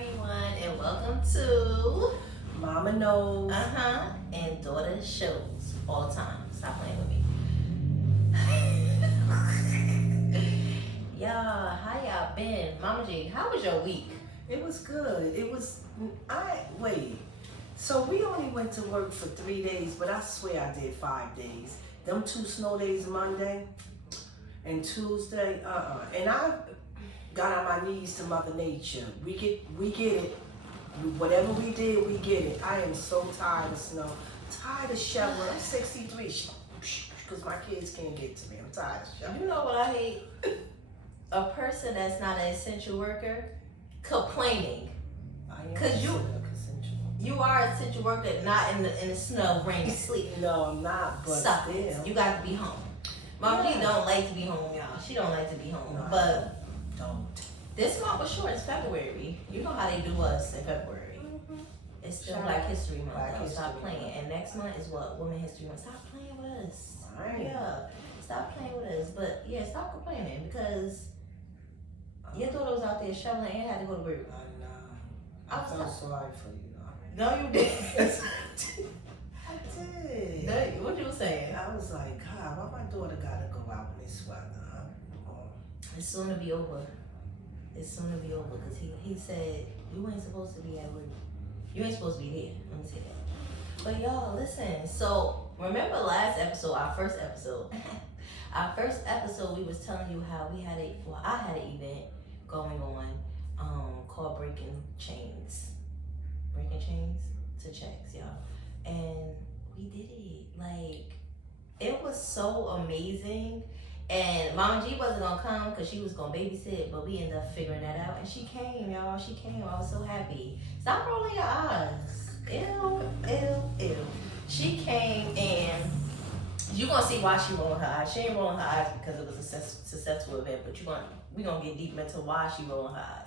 everyone, and welcome to Mama Knows. And Daughter Shows all the time. Stop playing with me. Y'all, how y'all been? Mama G, how was your week? It was good. So we only went to work for 3 days, but I swear I did 5 days. Them 2 snow days, Monday and Tuesday, And I got on my knees to Mother Nature. We get it. Whatever we did, we get it. I am so tired of snow. Tired of shoveling. I'm 63 because my kids can't get to me. I'm tired of shoveling. You know what I hate? A person that's not an essential worker complaining. Because you are an essential worker, not in the snow, rain, sleep. No, I'm not. But stop still. it. You got to be home. Mom G don't like to be home, y'all. She don't like to be home. No, but don't. This month was short. It's February. You know how they do us in February. Mm-hmm. It's still Black History Month. Black History Stop playing. Month. And next month is what? Women History Month. Stop playing with us. Right. Yeah. Stop playing with us. But yeah, stop complaining because your daughter was out there shoveling and had to go to work. I know. I felt sorry for you. No, you didn't. I did. What you was saying? I was like, God, why my daughter gotta go out in this weather? It's soon to be over. It's soon to be over because he said you ain't supposed to be at work. You ain't supposed to be there. Let me say that. But y'all, listen. So remember last episode, our first episode, we was telling you how I had an event going on called Breaking Chains to checks, y'all, and we did it. Like, it was so amazing. And Mama G wasn't gonna come because she was gonna babysit, but we ended up figuring that out. And she came, y'all. She came. I was so happy. Stop rolling your eyes. Ew, ew, ew. She came, and you're gonna see why she rolling her eyes. She ain't rolling her eyes because it was a successful event, but we gonna get deep into why she rolling her eyes.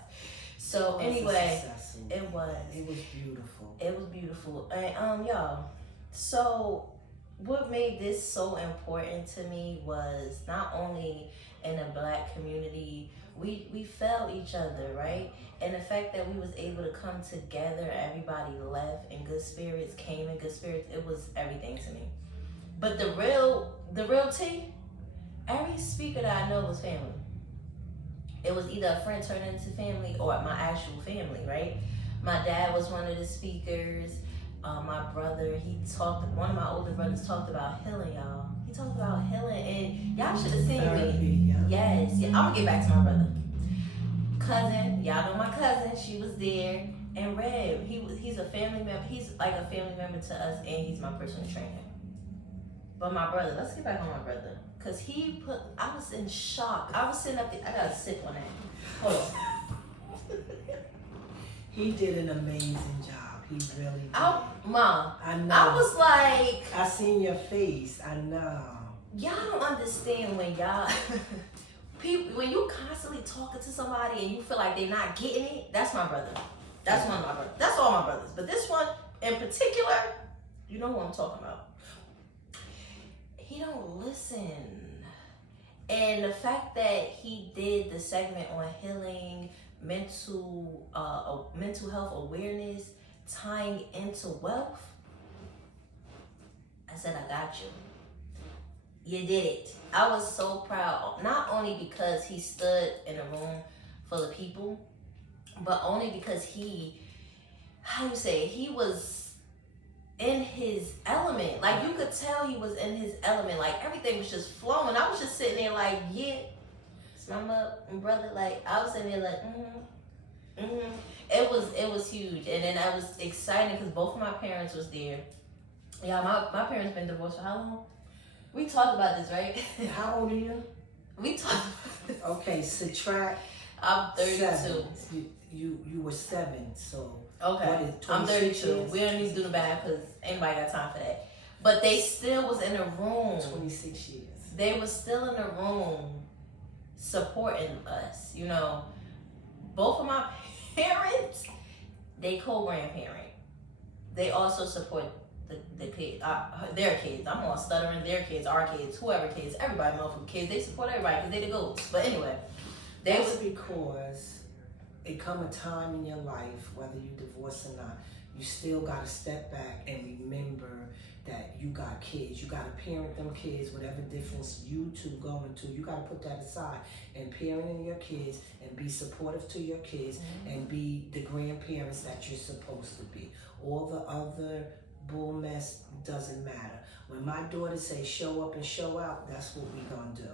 So anyway, it was beautiful. It was beautiful. And y'all, so what made this so important to me was not only in the Black community, we felt each other, right? And the fact that we was able to come together, everybody left in good spirits, came in good spirits, it was everything to me. But the real tea, every speaker that I know was family. It was either a friend turned into family or my actual family, right? My dad was one of the speakers. My brother, one of my older brothers talked about healing, y'all. He talked about healing, and y'all should have seen me. Yes, yeah. I'm gonna get back to my brother. Cousin, y'all know my cousin. She was there, and Red, he's a family member. He's like a family member to us, and he's my personal trainer. But my brother, let's get back on my brother, cause I was in shock. I was sitting up there. I gotta sip on that. Hold on. He did an amazing job. He really did. Mom, I know. I was like, I seen your face. I know. Y'all don't understand when when you constantly talking to somebody and you feel like they're not getting it. That's my brother. That's one of my brothers. That's all my brothers. But this one in particular, you know who I'm talking about. He don't listen. And the fact that he did the segment on healing, mental health awareness, tying into wealth, I said, I got you. You did it. I was so proud, not only because he stood in a room full of people, but only because he was in his element. Like, you could tell he was in his element. Like, everything was just flowing. I was just sitting there like, yeah, it's my mother and brother. Like, I was sitting there like, It was huge. And then I was excited because both of my parents was there. Yeah, my parents been divorced for how long? We talked about this, right? How old are you? We talked about this. Okay, subtract. I'm 32. 7. You were 7, so. Okay, what is, I'm 32. years? We don't need to do the math because anybody got time for that. But they still was in the room. 26 years. They was still in the room supporting us, you know. Both of my parents, they co-grandparent. They also support the kids, their kids. I'm all stuttering, their kids, our kids, whoever kids, everybody motherfucking kids. They support everybody because they the goats. But anyway, That's because it come a time in your life, whether you divorce or not, you still got to step back and remember that you got kids. You got to parent them kids, whatever difference you two going to. You got to put that aside and parenting your kids and be supportive to your kids and be the grandparents that you're supposed to be. All the other bull mess doesn't matter. When my daughter say show up and show out, that's what we gonna do.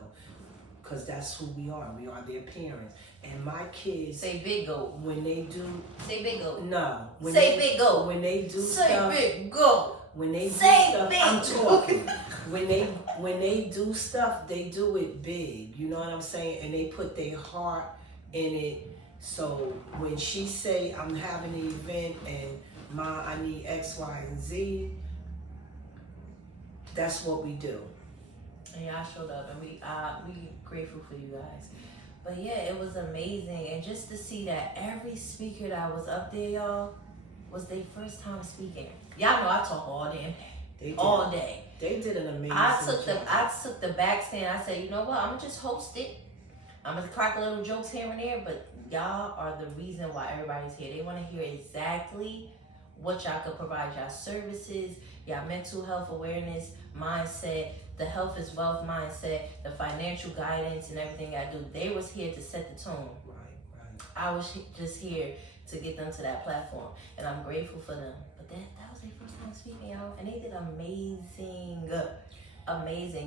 Because that's who we are. We are their parents. And my kids... Say big go. When they do... Say big go. No. Say big go. When they do say stuff... Say big go. When they say do stuff... Big I'm talking. when they do stuff, they do it big. You know what I'm saying? And they put their heart in it. So when she say, I'm having an event and I need X, Y, and Z, that's what we do. And y'all showed up, and we grateful for you guys. But yeah, it was amazing, and just to see that every speaker that was up there, y'all, was their first time speaking. Y'all know I talk all damn day, all day. They did an amazing I took the back stand. I said, you know what? I'm gonna just host it. I'm gonna crack a little jokes here and there, but y'all are the reason why everybody's here. They want to hear exactly what y'all could provide, y'all services, y'all mental health awareness, mindset, the health is wealth mindset, the financial guidance and everything I do. They was here to set the tone. Right. I was just here to get them to that platform, and I'm grateful for them. But that was their first time speaking, y'all, and they did amazing.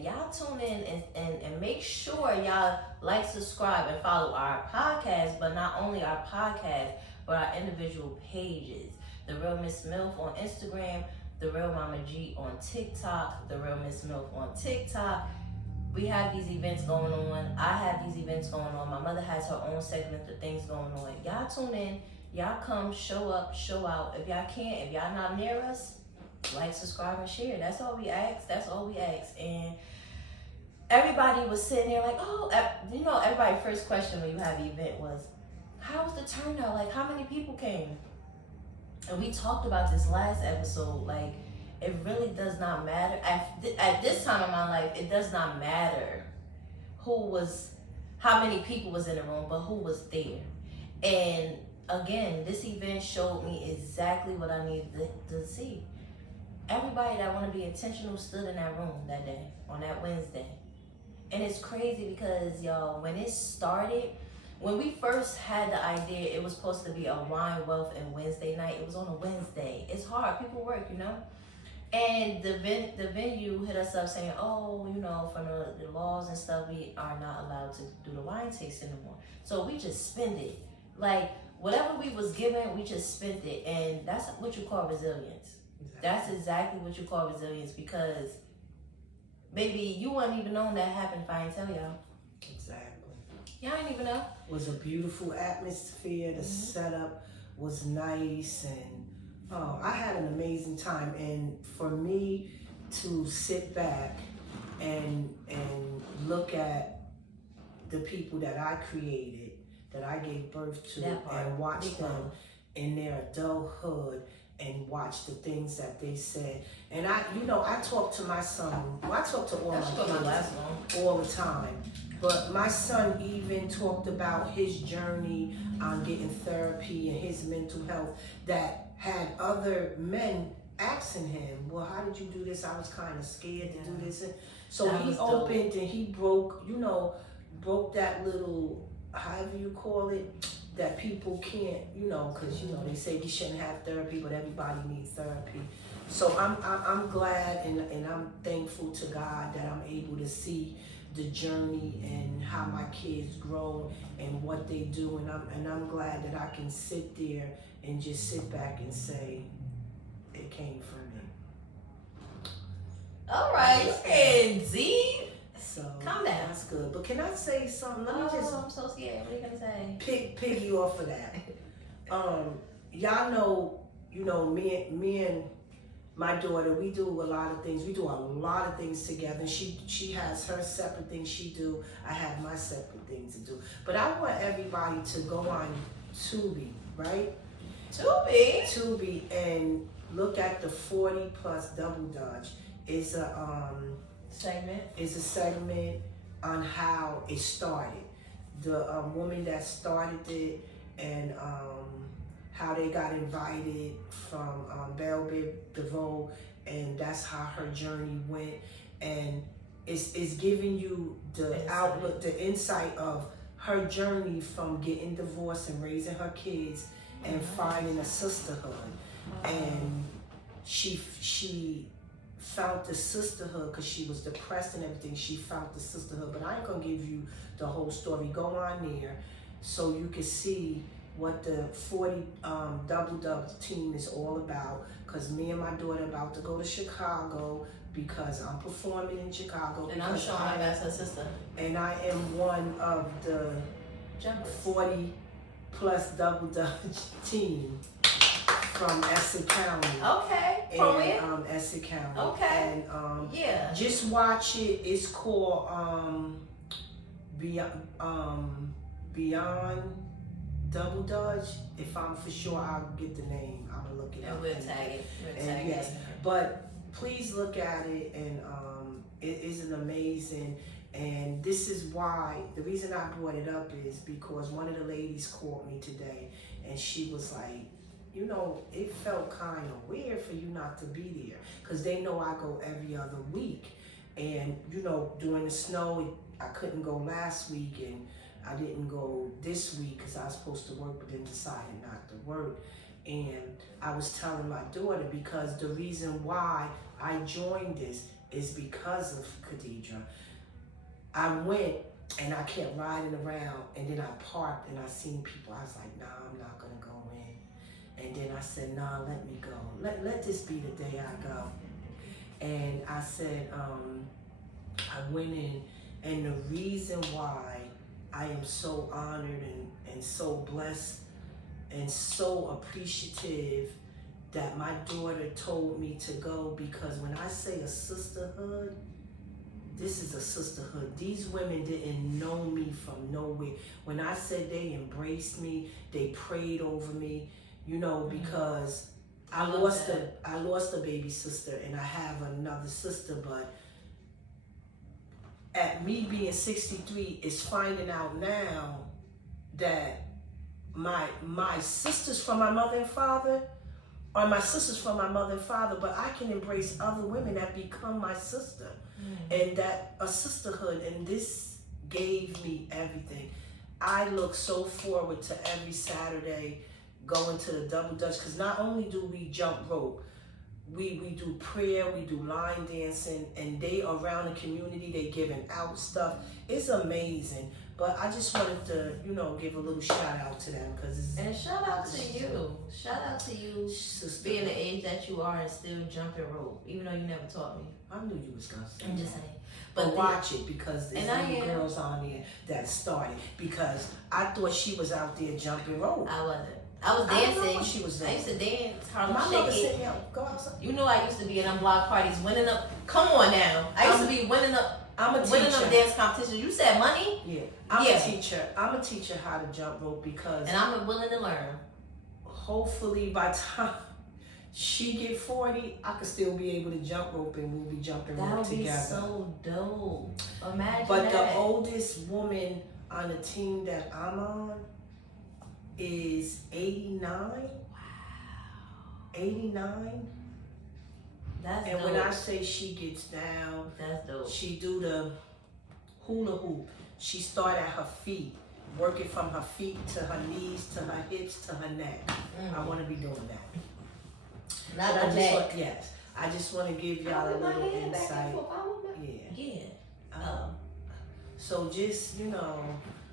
Y'all tune in and make sure y'all like, subscribe, and follow our podcast, but not only our podcast, but our individual pages. The Real Miss MILF on Instagram, The Real Mama G on TikTok, The Real Miss MILF on TikTok. We have these events going on. I have these events going on. My mother has her own segment of things going on. Y'all tune in. Y'all come, show up, show out. If y'all can't, if y'all not near us, like, subscribe, and share. That's all we ask. And everybody was sitting there like, oh, you know, everybody's first question when you have the event was, how was the turnout? Like, how many people came? And we talked about this last episode. Like, it really does not matter. At this time in my life, it does not matter how many people was in the room, but who was there. And again, this event showed me exactly what I needed to see. Everybody that want to be intentional stood in that room that day, on that Wednesday. And it's crazy because, y'all, when it started, when we first had the idea, it was supposed to be a wine, wealth, and Wednesday night. It was on a Wednesday. It's hard. People work, you know? And the venue hit us up saying, oh, you know, from the laws and stuff, we are not allowed to do the wine tasting anymore. So we just spent it. Like, whatever we was given, we just spent it. And that's what you call resilience. Exactly. That's exactly what you call resilience, because maybe you wouldn't even know that happened if I didn't tell y'all. Exactly. Y'all didn't even know. It was a beautiful atmosphere. The setup was nice, and I had an amazing time. And for me to sit back and look at the people that I created, that I gave birth to, and watch them in their adulthood and watch the things that they said. And I talk to my son. Well, I talk to all my kids all the time. But my son even talked about his journey on getting therapy and his mental health, that had other men asking him, well, how did you do this? I was kind of scared to do this. And so he opened and he broke that little, however you call it, that people can't, because, they say we shouldn't have therapy, but everybody needs therapy. So I'm glad and I'm thankful to God that I'm able to see the journey and how my kids grow and what they do, and I'm glad that I can sit there and just sit back and say it came from me. All right, and Z. So calm down. That's good. But can I say something? Let me I'm so scared. What are you gonna say? Piggy off of that. Y'all know, me and my daughter, we do a lot of things. We do a lot of things together. She has her separate things she do. I have my separate things to do. But I want everybody to go on Tubi, right? Tubi, and look at the 40 plus Double Dutch. It's a segment on how it started. The woman that started it and how they got invited from Belle Biv DeVoe, and that's how her journey went. And it's giving you the outlook, the insight of her journey from getting divorced and raising her kids and finding a sisterhood. And she found the sisterhood because she was depressed and everything. She found the sisterhood, but I ain't gonna give you the whole story. Go on there so you can see what the 40 Double Dub team is all about. Because me and my daughter about to go to Chicago because I'm performing in Chicago. And I'm showing up as her sister. And I am one of the Jumpers. 40 plus Double Dutch team from Essex County. Okay. From where? Essex County. Okay. And yeah. just watch it. It's called Beyond Double Dutch. If I'm for sure, I'll get the name. I'm gonna look it up. And we'll tag it. And yes, but please look at it, and it is an amazing. And this is why, the reason I brought it up is because one of the ladies called me today, and she was like, you know, it felt kind of weird for you not to be there, because they know I go every other week. And, you know, during the snow, I couldn't go last week, and I didn't go this week because I was supposed to work, but then decided not to work. And I was telling my daughter, because the reason why I joined this is because of Khadijah. I went and I kept riding around, and then I parked and I seen people. I was like, nah, I'm not gonna go in. And then I said, nah, let me go. Let this be the day I go. And I said, I went in, and the reason why I am so honored and so blessed and so appreciative that my daughter told me to go, because when I say a sisterhood, this is a sisterhood. These women didn't know me from nowhere. When I said they embraced me, they prayed over me, you know, because I lost a baby sister, and I have another sister, but at me being 63 is finding out now that my sisters from my mother and father are my sisters from my mother and father, but I can embrace other women that become my sister. And that a sisterhood, and this gave me everything. I look so forward to every Saturday going to the Double Dutch, because not only do we jump rope, we do prayer, we do line dancing, and they around the community, they giving out stuff. It's amazing. But I just wanted to, you know, give a little shout out to them, because and shout out to you. Shout out to you, sister, being the age that you are and still jumping rope, even though you never taught me. I knew you was gonna say. I'm just saying. But watch it, because there's little girls on there that started, because I thought she was out there jumping rope. I wasn't. I was dancing. I know she was I used to dance. Harlem My mother Shake said, "Yo, go outside." You know I used to be in them block parties winning up. Come on now. I used to be winning up. I'm a teacher. Winning up dance competitions. You said money? Yeah. I'm a teacher. I'm a teacher how to jump rope, because and I'm willing to learn. Hopefully by the time she get 40, I could still be able to jump rope, and we'll be jumping rope together. That would be so dope. Imagine but that. the oldest woman on the team that I'm on is 89. Wow. 89. That's and dope. when I say she gets down, that's dope. She do the hula hoop. She start at her feet, working from her feet to her knees, to her hips, to her neck. I want to be doing that. Not the neck. Yes. I just want to give y'all a little insight. Yeah. So just, you know,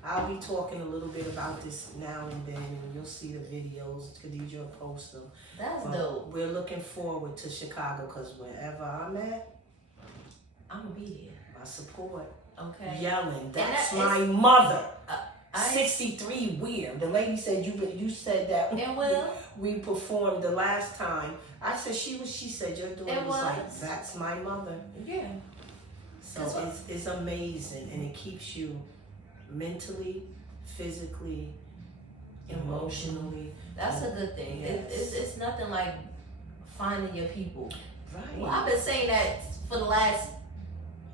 I'll be talking a little bit about this now and then, and you'll see the videos. Khadijah will post them. That's dope. We're looking forward to Chicago, because wherever I'm at, I'm going to be there. My support. Okay. Yelling. That's my mother. 63 weird. The lady said you said that and well, we performed the last time. I said she said your daughter was like, that's my mother. Yeah. So it's amazing, and it keeps you mentally, physically, emotionally. That's a good thing. Yes. It's nothing like finding your people. Right. Well, I've been saying that for the last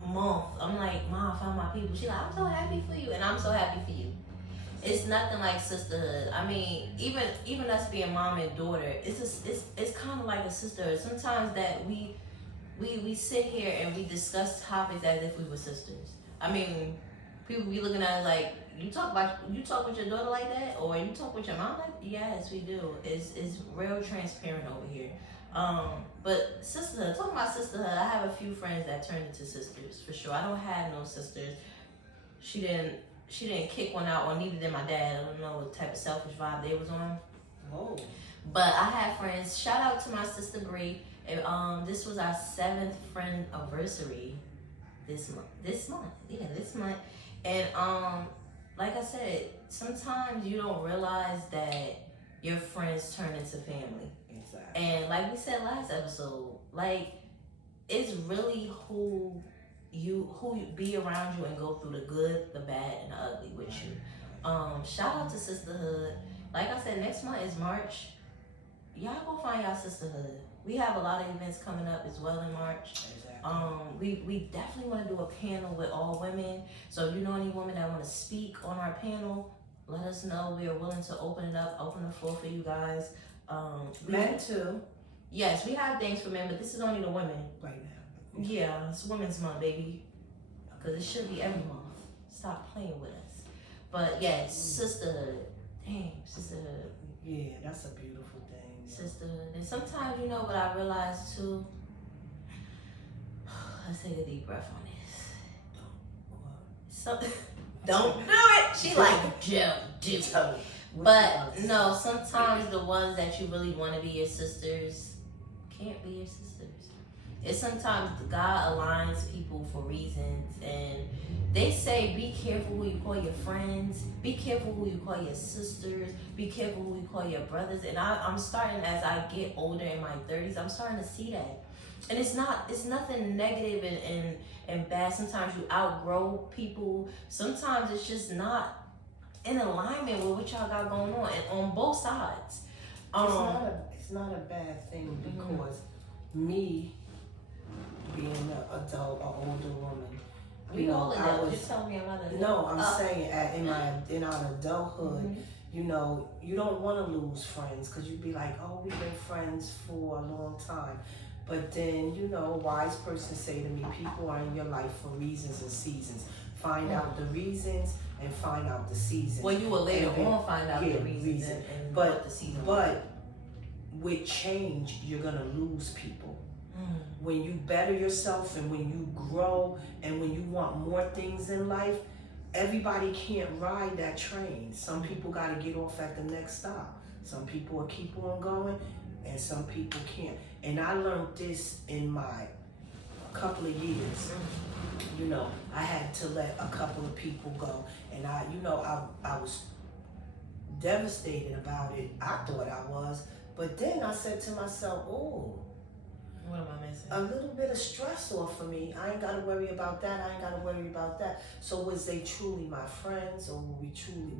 month. I'm like, Mom, I found my people. She's like, I'm so happy for you, and I'm so happy for you. it's nothing like sisterhood. I mean, even us being mom and daughter, it's kind of like a sisterhood. Sometimes that we sit here and we discuss topics as if we were sisters. I mean, people be looking at us like, you talk with your daughter like that, or you talk with your mom like that? Yes, we do. It's real transparent over here. But sisterhood, talking about sisterhood, I have a few friends that turned into sisters for sure. I don't have no sisters. She didn't kick one out, or neither did my dad. I don't know what type of selfish vibe they was on. Oh. But I have friends. Shout out to my sister Bree. This was our 7th friend anniversary this month. And like I said, sometimes you don't realize that your friends turn into family. Exactly. And like we said last episode, like, it's really who you be around you and go through the good, the bad, and the ugly with you. Shout out to Sisterhood. Like I said, next month is March. Y'all go find y'all Sisterhood. We have a lot of events coming up as well in March. Exactly. We definitely want to do a panel with all women. So if you know any women that want to speak on our panel, let us know. We are willing to open the floor for you guys. Men too. Yes, we have things for men, but this is only the women right now. Yeah, it's Women's Month, baby. Because it should be every month. Stop playing with us. But yes, sisterhood. Damn, sisterhood. Yeah, that's a beautiful thing. Sisterhood. And sometimes, you know what I realize too? Let's take a deep breath on this. Don't do it. She like, don't do it. But no, sometimes the ones that you really want to be your sisters can't be your sisters. It's sometimes God aligns people for reasons, and they say be careful who you call your friends, be careful who you call your sisters, be careful who you call your brothers. And I'm starting, as I get older in my 30s, I'm starting to see that. And it's nothing negative and bad. Sometimes you outgrow people. Sometimes it's just not in alignment with what y'all got going on, and on both sides. It's not a bad thing, because me being an adult, an older woman, you know, you're telling me I'm not an no, I'm saying in our adulthood, you know, you don't want to lose friends, because you'd be like, oh, we've been friends for a long time. But then, you know, a wise person say to me, people are in your life for reasons and seasons. Find out the reasons and find out the seasons. Well, you will later on find out the reasons and what the season was. But with change, you're going to lose people. When you better yourself and when you grow and when you want more things in life, everybody can't ride that train. Some people got to get off at the next stop. Some people will keep on going, and some people can't. And I learned this in my couple of years. You know, I had to let a couple of people go, and I was devastated about it. I thought I was, but then I said to myself, oh, what am I missing? A little bit of stress off of me. I ain't got to worry about that. I ain't got to worry about that. So was they truly my friends, or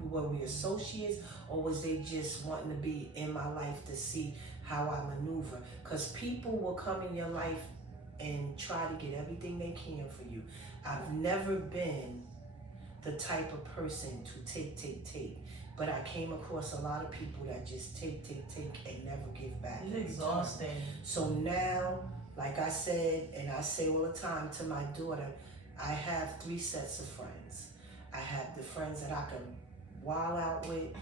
were we associates, or was they just wanting to be in my life to see how I maneuver? Because people will come in your life and try to get everything they can for you. I've never been the type of person to take. But I came across a lot of people that just take and never give back. It's exhausting. So now, like I said, and I say all the time to my daughter, I have 3 sets of friends. I have the friends that I can wild out with.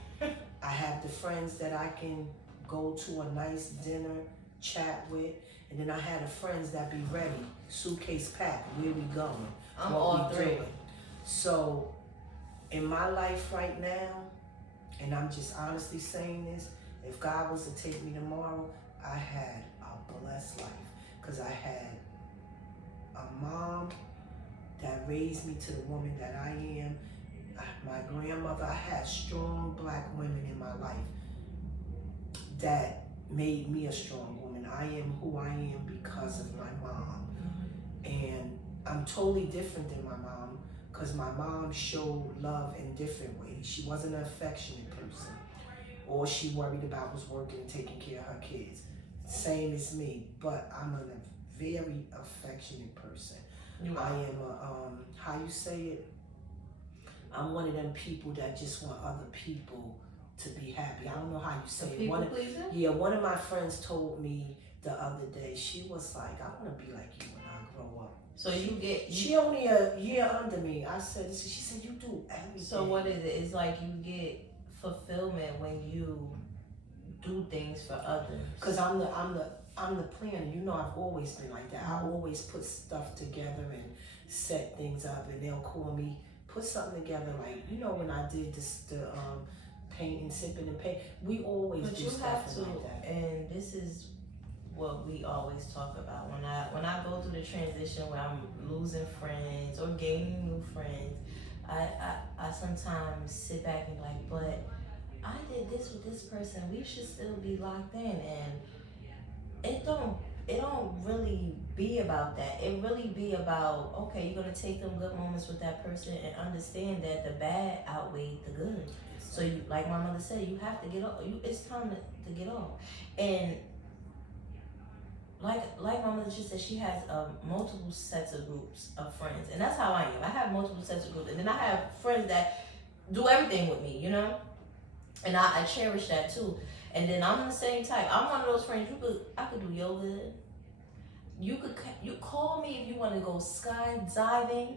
I have the friends that I can go to a nice dinner, chat with. And then I had the friends that be ready, suitcase packed, where we going, I'm all 3. So in my life right now, and I'm just honestly saying this, if God was to take me tomorrow, I had a blessed life, because I had a mom that raised me to the woman that I am. My grandmother, I had strong black women in my life that made me a strong woman. I am who I am because of my mom. And I'm totally different than my mom, because my mom showed love in different ways. She wasn't an affectionate person. All she worried about was working and taking care of her kids. Same as me, but I'm a very affectionate person. I am a, how you say it? I'm one of them people that just want other people to be happy. I don't know how you say it. People pleaser? Yeah, one of my friends told me the other day, she was like, I want to be like you when I grow up. So she only a year under me. I said, she said, you do everything. So what is it? It's like you get fulfillment when you do things for others. Cause I'm the planner. You know, I've always been like that. I always put stuff together and set things up, and they'll call me, put something together. Like, you know, when I did the painting, sipping and paint, we always do stuff like that. And this is what we always talk about. When I go through the transition where I'm losing friends or gaining new friends, I sometimes sit back and be like, but I did this with this person. We should still be locked in, and it don't really be about that. It really be about, okay, you're gonna take them good moments with that person and understand that the bad outweighed the good. So you, like my mother said, you have to get off. It's time to get off. And like my mother just said, she has multiple sets of groups of friends, and that's how I am. I have multiple sets of groups, and then I have friends that do everything with me, you know, and I cherish that too. And then I'm the same type. I'm one of those friends. I could do yoga. You call me if you want to go skydiving,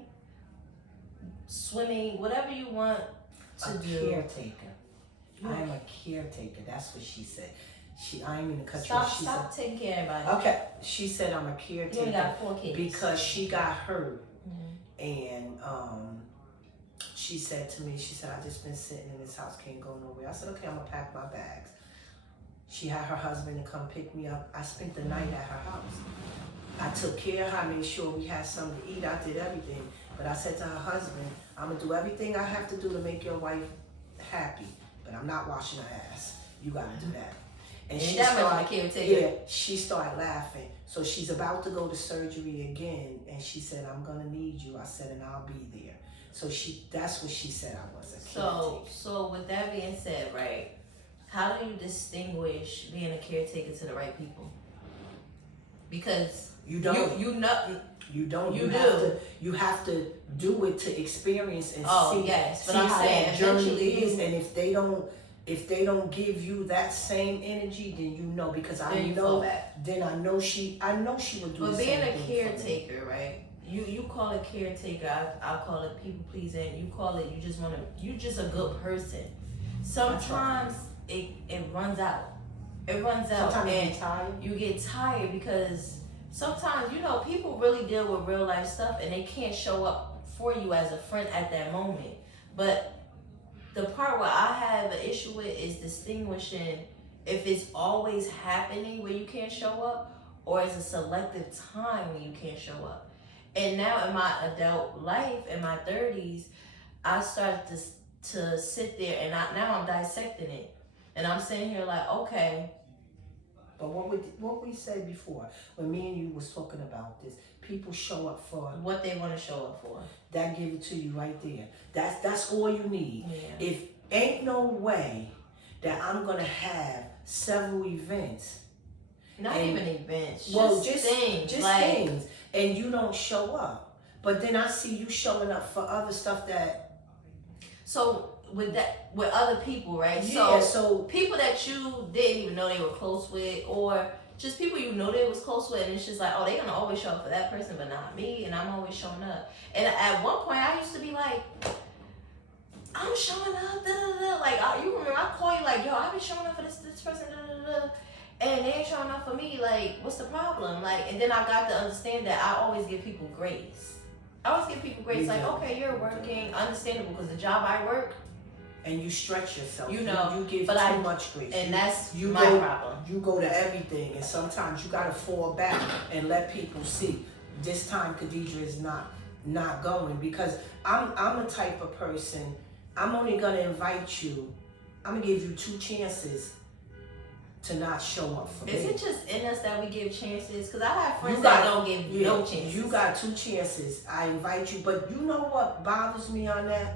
swimming, whatever you want to do. Caretaker. I am a caretaker. That's what she said. I ain't in the country. Stop taking care of everybody. Okay. She said I'm a caretaker. You only got 4 kids. Because she got hurt. And she said to me, she said, I just been sitting in this house, can't go nowhere. I said, okay, I'm gonna pack my bags. She had her husband to come pick me up. I spent the night at her house. I took care of her, I made sure we had something to eat. I did everything. But I said to her husband, I'm gonna do everything I have to do to make your wife happy, but I'm not washing her ass. You gotta do that. And she started laughing. So she's about to go to surgery again, and she said, I'm gonna need you. I said, and I'll be there. So that's what she said I was, a caretaker. So with that being said, right, how do you distinguish being a caretaker to the right people? Because you don't. You do. You have to do it to experience and yes, but see I'm how saying that journey is, and if they don't give you that same energy, then you know, because I know she would do. But being a caretaker, right? You call it caretaker. I call it people pleasing. You call it you just a good person. Sometimes it runs out. It runs out. Sometimes you get tired because sometimes, you know, people really deal with real life stuff and they can't show up for you as a friend at that moment. But the part where I have an issue with is distinguishing if it's always happening where you can't show up, or it's a selective time when you can't show up. And now in my adult life, in my 30s, I started to sit there and now I'm dissecting it. And I'm sitting here like, okay. But what we said before, when me and you was talking about this, people show up for what they want to show up for. That give it to you right there. That's all you need. Yeah. If ain't no way that I'm gonna have several events. Not even events. Well, just things. Just things. And you don't show up. But then I see you showing up for other stuff that. So with other people, right? Yeah, so people that you didn't even know they were close with, or just people you know they was close with, and it's just like, oh, they're gonna always show up for that person, but not me, and I'm always showing up. And at one point, I used to be like, I'm showing up, like you remember I call you like, yo, I've been showing up for this person, and they ain't showing up for me. Like, what's the problem? Like, and then I got to understand that I always give people grace. Like, okay, you're working, understandable, because the job I work. And you stretch yourself. You know, you give too much grace. And that's my problem. You go to everything, and sometimes you gotta fall back and let people see. This time, Khadijah is not going, because I'm the type of person. I'm only gonna invite you. I'm gonna give you 2 chances to not show up for me. Is it just in us that we give chances? Because I have friends that don't give no chances. You got 2 chances. I invite you, but you know what bothers me on that?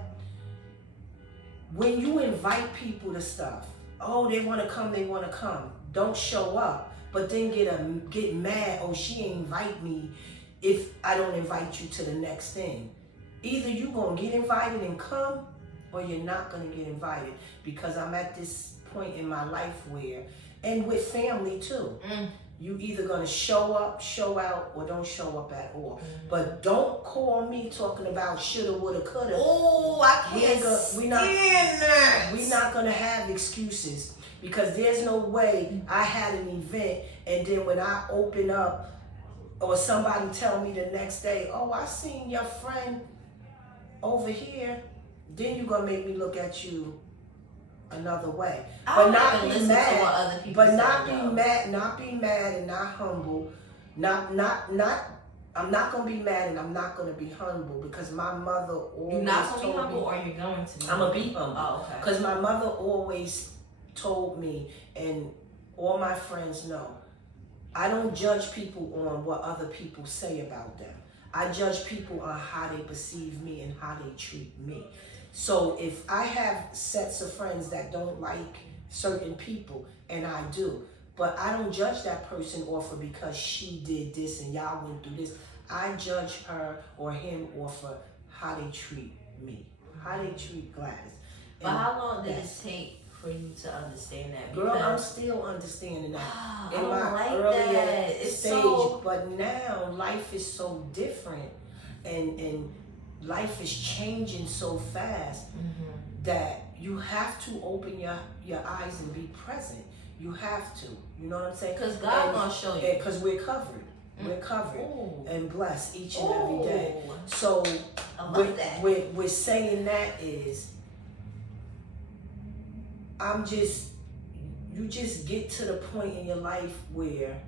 When you invite people to stuff, oh, they want to come. Don't show up, but then get mad. Oh, she ain't invite me if I don't invite you to the next thing. Either you gonna get invited and come, or you're not gonna get invited. Because I'm at this point in my life where, and with family too, you either gonna show up, show out, or don't show up at all. But don't call me talking about shoulda, woulda, coulda. Oh, I can't stand that. We're not gonna have excuses, because there's no way I had an event and then when I open up or somebody tell me the next day, oh, I seen your friend over here, then you're gonna make me look at you another way. But not be mad. To what other people But say, not be mad, not be mad and not humble. I'm not gonna be mad and I'm not gonna be humble, because my mother always You're not gonna told be humble, me, or you're going to be I'm gonna be humble. Oh, okay. Because my mother always told me, and all my friends know, I don't judge people on what other people say about them. I judge people on how they perceive me and how they treat me. So if I have sets of friends that don't like certain people, and I do, but I don't judge that person off of because she did this and y'all went through this. I judge her or him off of how they treat me, how they treat Gladys. But how long did it take for you to understand that? Girl, I'm still understanding that in my like earlier it's stage. so... But now life is so different, and life is changing so fast that you have to open your eyes and be present. You have to. You know what I'm saying? Because God's gonna show you. Because we're covered. We're covered and blessed each and every day. Ooh. So I love that. we're saying that is, you just get to the point in your life where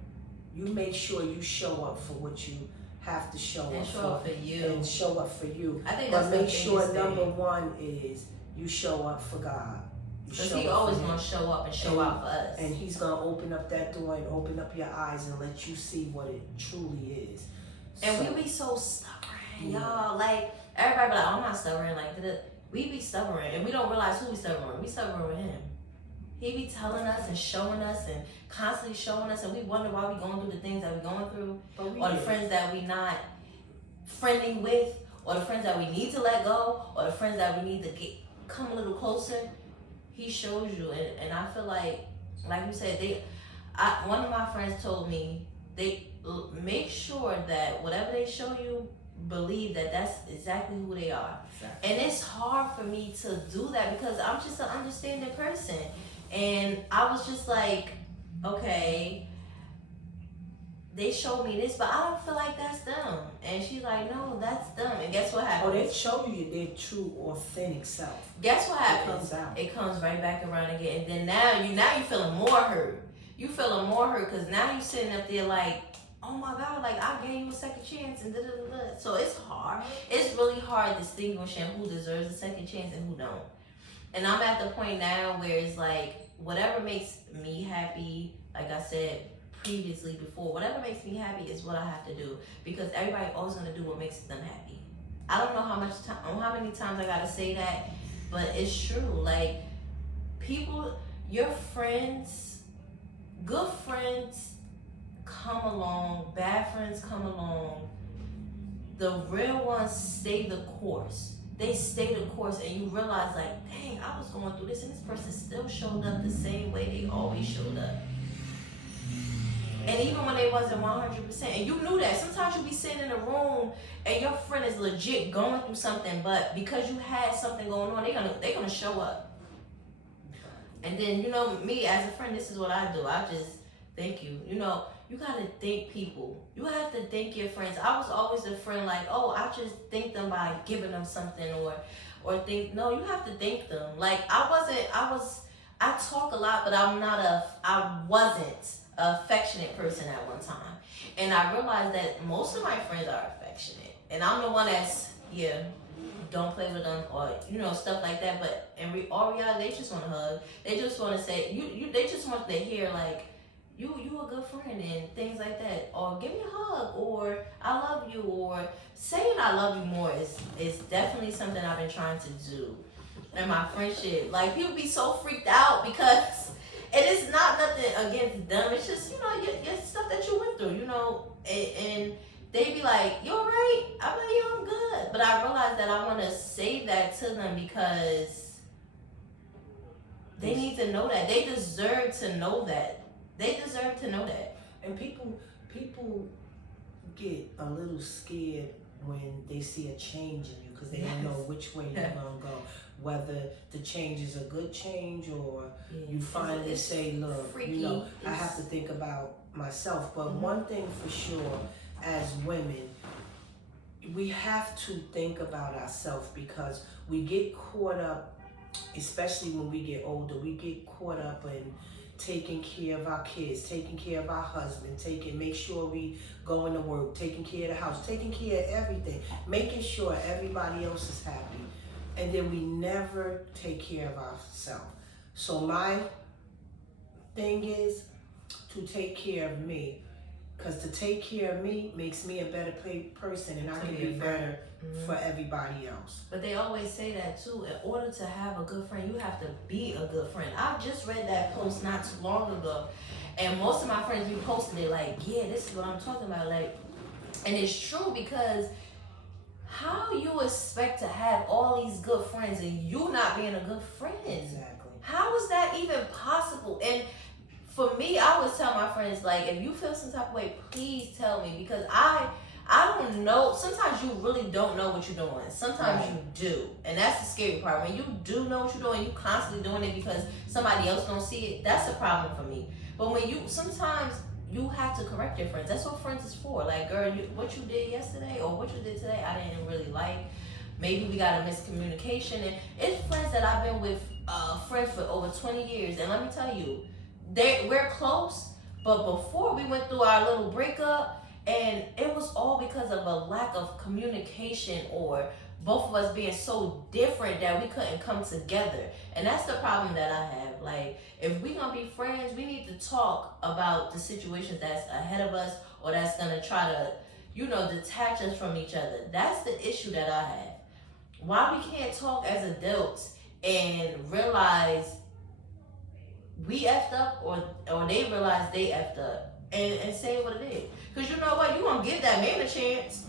you make sure you show up for what you have to show And up show for. up for you. And show up for you. I think that's but make the sure biggest number thing. one is you show up for God. Because he always gonna show up and show out for us. And he's gonna open up that door and open up your eyes and let you see what it truly is. And we be so stubborn, y'all. Like, everybody be like, oh, I'm not stubborn. Like, we be stubborn, and we don't realize who we stubborn with. We stubborn with him. He be telling us and showing us and constantly showing us, and we wonder why we going through the things that we going through, or the friends that we not friending with, or the friends that we need to let go, or the friends that we need to come a little closer. He shows you, and I feel like you said, one of my friends told me, they make sure that whatever they show you, believe that that's exactly who they are. Exactly. And it's hard for me to do that because I'm just an understanding person. And I was just like, okay, they showed me this, but I don't feel like that's them. And she's like, no, that's them. And guess what happens? Oh, they show you their true, authentic self. Guess what happens? It comes out. It comes right back around again. And then now you feeling more hurt. You feeling more hurt because now you sitting up there like, oh my God, like I gave you a second chance and da-da-da-da. So it's hard. It's really hard distinguishing who deserves a second chance and who don't. And I'm at the point now where it's like, whatever makes me happy, like I said previously before, whatever makes me happy is what I have to do, because everybody always gonna do what makes them happy. I don't know how many times I gotta say that, but it's true. Like, people, your friends, good friends come along, bad friends come along. The real ones stay the course. They stay the course, and you realize, like, dang, I was going through this, and this person still showed up the same way they always showed up. And even when they wasn't 100%, and you knew that. Sometimes you be sitting in a room, and your friend is legit going through something, but because you had something going on, they're gonna show up. And then, me as a friend, this is what I do. I just thank you. You gotta thank people. You have to thank your friends. I was always the friend like, oh, I just thank them by giving them something or think. No, you have to thank them. Like, I talk a lot, but I wasn't an affectionate person at one time. And I realized that most of my friends are affectionate. And I'm the one that's, don't play with them or, stuff like that. But in reality, they just want to hug. They just want to say, they just want to hear like, you a good friend and things like that, or give me a hug, or I love you, or saying I love you more is definitely something I've been trying to do in my friendship. Like, people be so freaked out because, and it's not nothing against them, it's just your stuff that you went through, and they be like, "You alright?" I'm like, "Yeah, I'm good." But I realize that I want to say that to them because they need to know that. They deserve to know that. They deserve to know that. And people get a little scared when they see a change in you because they don't know which way you're gonna go. Whether the change is a good change or you finally say, "Look, freaky. you know, I have to think about myself." But one thing for sure, as women, we have to think about ourselves because we get caught up, especially when we get older. We get caught up in taking care of our kids, taking care of our husband, make sure we going to work, taking care of the house, taking care of everything, making sure everybody else is happy. And then we never take care of ourselves. So my thing is to take care of me. Because to take care of me makes me a better person and I can be better for everybody else. But they always say that too. In order to have a good friend, you have to be a good friend. I just read that post not too long ago. And most of my friends reposted it like, yeah, this is what I'm talking about. Like, and it's true because how you expect to have all these good friends and you not being a good friend? Exactly. How is that even possible? And for me, I always tell my friends, like, if you feel some type of way, please tell me because I don't know. Sometimes you really don't know what you're doing. Sometimes you do. And that's the scary part. When you do know what you're doing, you constantly doing it because somebody else don't see it, that's a problem for me. But when sometimes you have to correct your friends. That's what friends is for. Like, girl, what you did yesterday or what you did today, I didn't really like. Maybe we got a miscommunication. And it's friends that I've been with, friends for over 20 years. And let me tell you, we're close, but before we went through our little breakup, and it was all because of a lack of communication or both of us being so different that we couldn't come together. And that's the problem that I have. Like, if we gonna be friends, we need to talk about the situations that's ahead of us or that's gonna try to, detach us from each other. That's the issue that I have. Why we can't talk as adults and realize we effed up or they realize they effed up and say what it is. Because you know what? You're going to give that man a chance.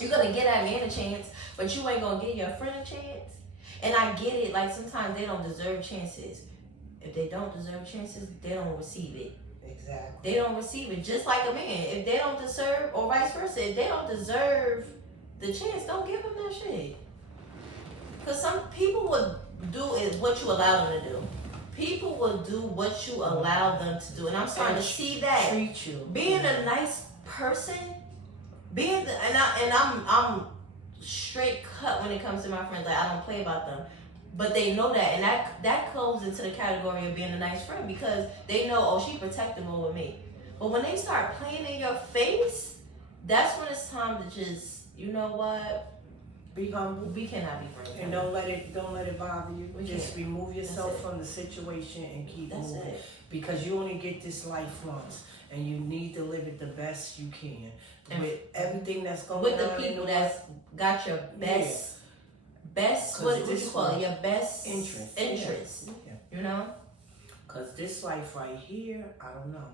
You're going to give that man a chance, but you ain't going to give your friend a chance. And I get it. Like, sometimes they don't deserve chances. If they don't deserve chances, they don't receive it. Exactly. They don't receive it. Just like a man. If they don't deserve, or vice versa, if they don't deserve the chance, don't give them that shit. Because some people would do what you allow them to do. People will do what you allow them to do, and I'm starting to see that. Treat you. Being a nice person, I'm straight cut when it comes to my friends. Like, I don't play about them, but they know that, and that goes into the category of being a nice friend because they know, oh, she protective over me. But when they start playing in your face, that's when it's time to just, you know what? Be humble. We cannot be friends. And don't let it bother you. Just remove yourself That's from the situation and keep moving. It. Because you only get this life once, and you need to live it the best you can and with everything that's going on. With the people that's got your best, what you call it? Your best interest. Yeah. You know. Cause this life right here, I don't know.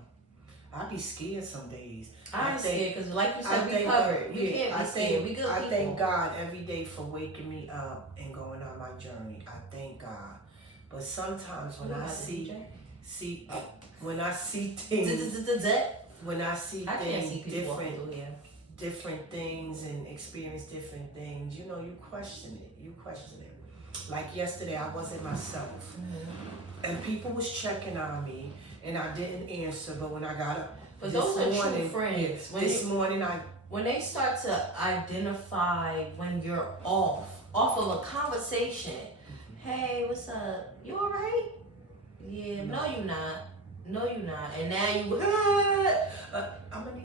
I be scared some days. I'm scared because, like you said, we covered. You can't be scared. We good people. I thank God every day for waking me up and going on my journey. I thank God. But sometimes when I see when I see things, different things and experience different things, you question it. Like yesterday, I wasn't myself, and people was checking on me. And I didn't answer, but when I got up, but those are true friends. When they start to identify when you're off of a conversation. Hey, what's up? You all right? Yeah. No, you're not. And now you.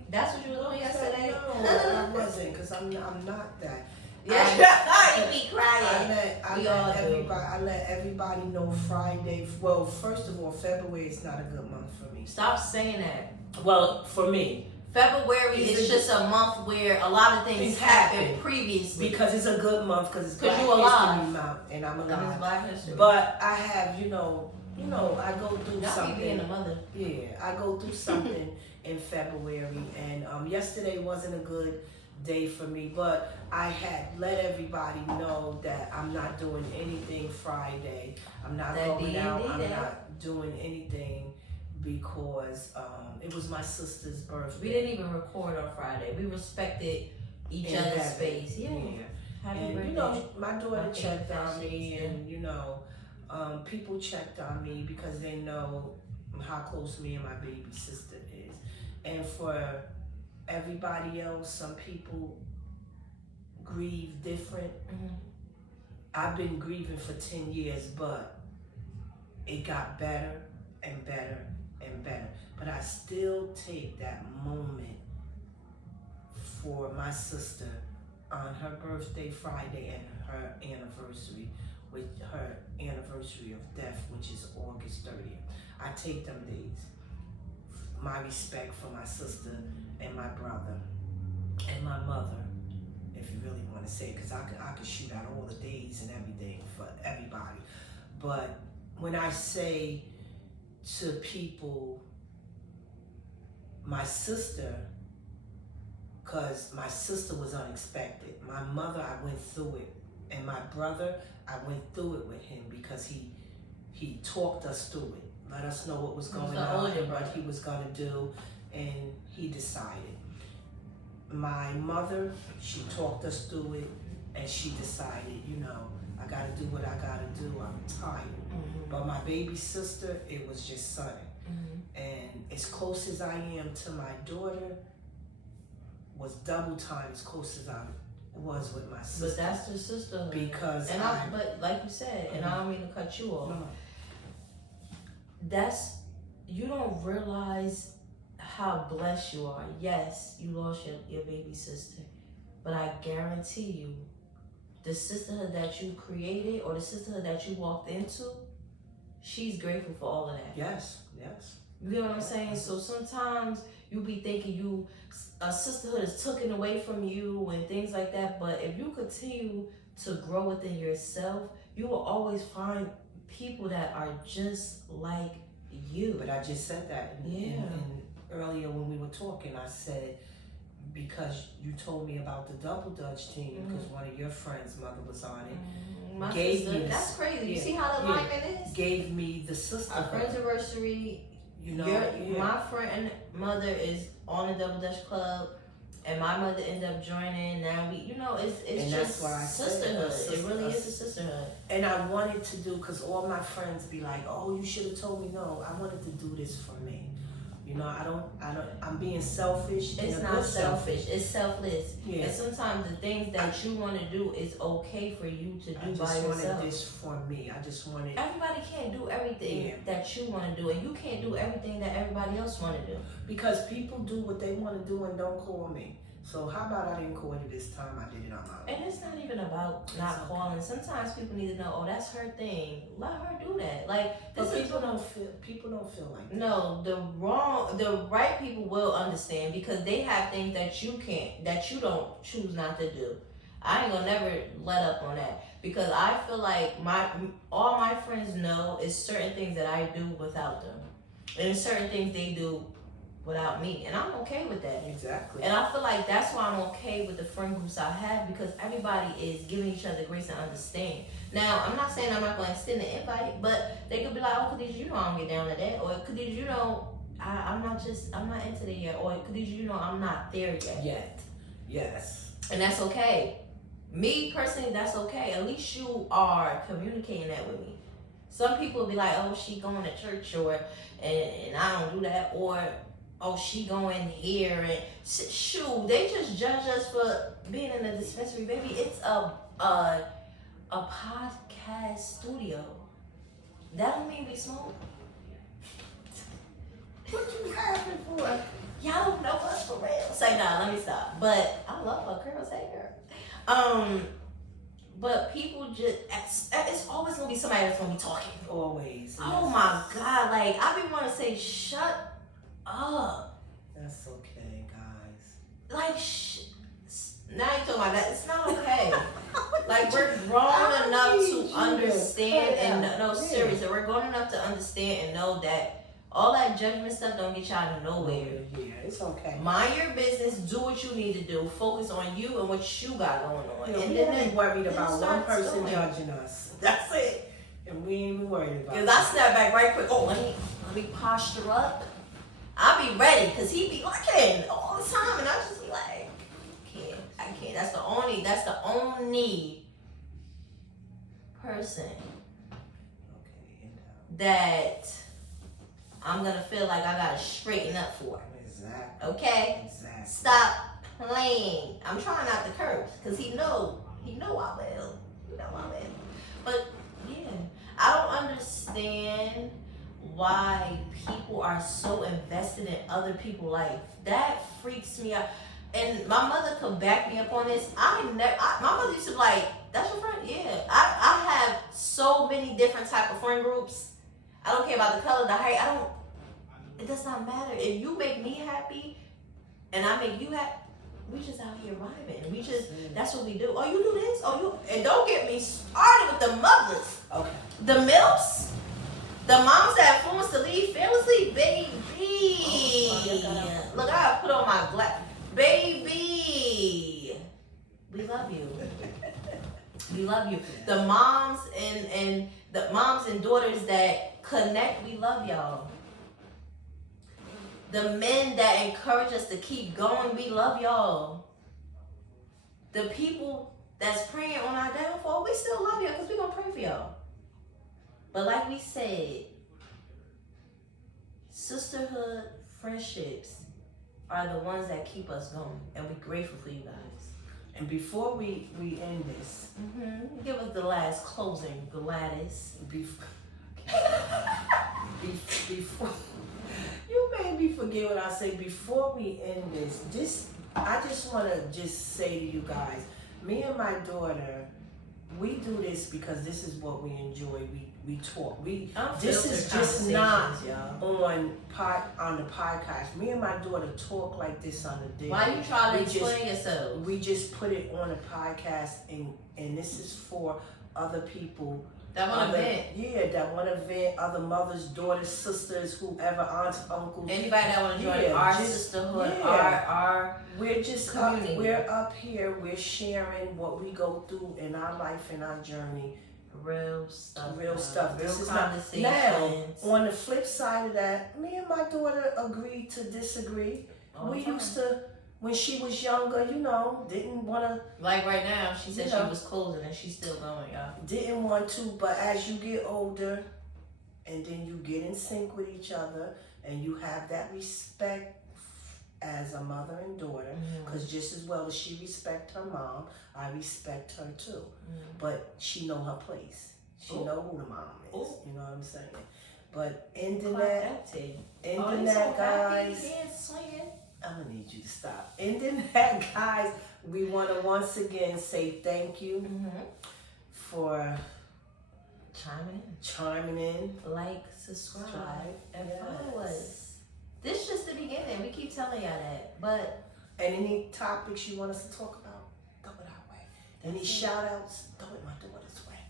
That's what you were doing yesterday. No, I wasn't, because I'm not that. Yeah, you be crying. I let everybody know Friday. Well, first of all, February is not a good month for me. Stop saying that. Well, for me, February is just a month where a lot of things happened previously. Because it's a good month because it's Black History Month and I'm alive. It's Black History. But I have, I go through something. Being a mother. Yeah, I go through something in February, and yesterday wasn't a good day for me, but I had let everybody know that I'm not doing anything Friday. I'm not going out. I'm not doing anything because it was my sister's birthday. We didn't even record on Friday. We respected each other's space. Yeah. Happy birthday. You know, my daughter checked on me, and you know, people checked on me because they know how close me and my baby sister is. And for everybody else, some people grieve different. I've been grieving for 10 years, but it got better and better and better. But I still take that moment for my sister on her birthday Friday and her anniversary, with her anniversary of death, which is August 30th. I take them days. My respect for my sister and my brother and my mother, if you really want to say it, because I could shoot out all the days and everything for everybody. But when I say to people, my sister, because my sister was unexpected. My mother, I went through it. And my brother, I went through it with him because he talked us through it. Let us know what was going on and what he was going to do. And he decided. My mother, she talked us through it. And she decided, you know, I got to do what I got to do. I'm tired. But my baby sister, it was just sudden. And as close as I am to my daughter, was double time as close as I was with my sister. But that's the sisterhood. Because but like you said, and I don't mean to cut you off. No. That's, you don't realize how blessed you are. Yes, you lost your baby sister, but I guarantee you, the sisterhood that you created or the sisterhood that you walked into, she's grateful for all of that. Yes. You know what I'm saying? So sometimes you be thinking a sisterhood is taken away from you and things like that. But if you continue to grow within yourself, you will always find people that are just like you. But I just said that. And earlier when we were talking, I said, because you told me about the Double Dutch team, because one of your friends' mother was on it. My sister, that's crazy. You see how the alignment is? Gave me the sisterhood. Our friend's anniversary. You know, my friend mother is on the Double Dutch Club, and my mother ended up joining. Now we, you know, it's just sisterhood. It really is a sisterhood. And I wanted to do, because all my friends be like, "Oh, you should have told me." No, I wanted to do this for me. You know, I don't. I'm being selfish. It's not selfish. It's selfless. Yeah. And sometimes the things that you want to do is okay for you to do by yourself. I just wanted this for me. I just wanted. Everybody can't do everything that you want to do, and you can't do everything that everybody else want to do. Because people do what they want to do and don't call me. So how about I didn't call you this time? I did it on my own. And it's not even about not calling. Sometimes people need to know, oh, that's her thing. Let her do that. Like, this is people don't feel like that. No, the right people will understand because they have things that you don't choose not to do. I ain't gonna never let up on that because I feel like all my friends know is certain things that I do without them, and certain things they do without me, and I'm okay with that. Exactly. And I feel like that's why I'm okay with the friend groups I have because everybody is giving each other grace and understand. Now, I'm not saying I'm not going to extend the invite, but they could be like, oh, Khadijah, you know I don't get down to that. Or Khadijah, you know, I'm not into that yet. Or Khadijah, you know, I'm not there yet. Yes. And that's okay. Me, personally, that's okay. At least you are communicating that with me. Some people will be like, oh, she going to church and I don't do that. Or, oh, she going here and shoot, they just judge us for being in a dispensary. Baby, it's a podcast studio. That don't mean we smoke. What you laughing for? Y'all don't know us for real. Say nah, let me stop. But I love her girls, hey girl. But people just, it's always gonna be somebody that's gonna be talking. Always. Oh my God, like I be wanna say, shut up. That's okay, guys. Like, now you're talking about that. It's not okay. Like, we're grown enough to understand and no, seriously, we're grown enough to understand and know that All that judgment stuff don't get y'all nowhere. Yeah, it's okay. Mind your business. Do what you need to do. Focus on you and what you got going on. Yeah, and we then ain't worried about one start person doing. judging us. That's it. And we ain't even worried about it. Because I snap back right quick. Oh, let me posture up. I'll be ready. Because he be looking all the time. And I just be like, I can't. That's the only person that I'm going to feel like I got to straighten up for. Exactly. Okay? Exactly. Stop playing. I'm trying not to curse. Because he know I will. He know I will. But, yeah. I don't understand why people are so invested in other people's life. That freaks me out. And my mother could back me up on this. My mother used to be like, that's your friend? Yeah. I have so many different type of friend groups. I don't care about the color, the height. It does not matter. If you make me happy and I make you happy, we just out here vibing. That's what we do. Oh, you do this? And don't get me started with the mothers. Okay. The MILFs, the moms that influence to leave fearlessly, baby. Look, I put on my glass. Baby, we love you. We love you. The moms and the moms and daughters that connect, we love y'all. The men that encourage us to keep going, we love y'all. The people that's praying on our downfall, we still love y'all because we're going to pray for y'all. But like we said, sisterhood friendships are the ones that keep us going. And we're grateful for you guys. And before we end this, give us the last closing, Gladys. Before you made me forget what I say. Before we end this, I just want to just say to you guys, me and my daughter, we do this because this is what we enjoy. We talk. This is just not on the podcast. Me and my daughter talk like this on the daily. Why you try to explain yourself? We just put it on a podcast, and this is for other people that want to vent. Yeah, that want to vent. Other mothers, daughters, sisters, whoever, aunts, uncles. Anybody that want to join our sisterhood, our we're just community. We're up here. We're sharing what we go through in our life and our journey. Real stuff. Real conversations. Now, on the flip side of that, me and my daughter agreed to disagree. We used to, when she was younger, didn't want to. Like right now, she said she was closing and she's still going, y'all. Didn't want to, but as you get older, and then you get in sync with each other, and you have that respect as a mother and daughter, because just as well as she respect her mom, I respect her too. But she know her place. She know who the mom is. You know what I'm saying? But ending that, guys. I'm gonna need you to stop. Ending that, guys. We want to once again say thank you for chiming in. Like, subscribe, and follow us. This is just the beginning. We keep telling y'all that. But any topics you want us to talk about, throw it our way. Any shout outs, throw it my daughter's way.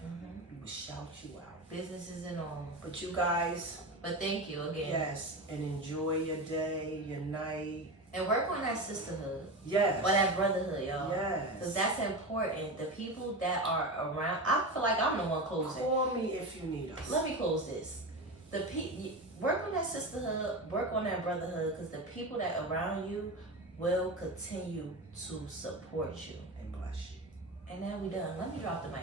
We will shout you out. Businesses and all. But you guys. But thank you again. Yes. And enjoy your day, your night. And work on that sisterhood. Yes. Or that brotherhood, y'all. Yes. Because that's important. The people that are around, I feel like I'm the one closing. Call me if you need us. Let me close this. Work on that sisterhood, work on that brotherhood, because the people that are around you will continue to support you. And bless you. And now we done. Let me drop the mic.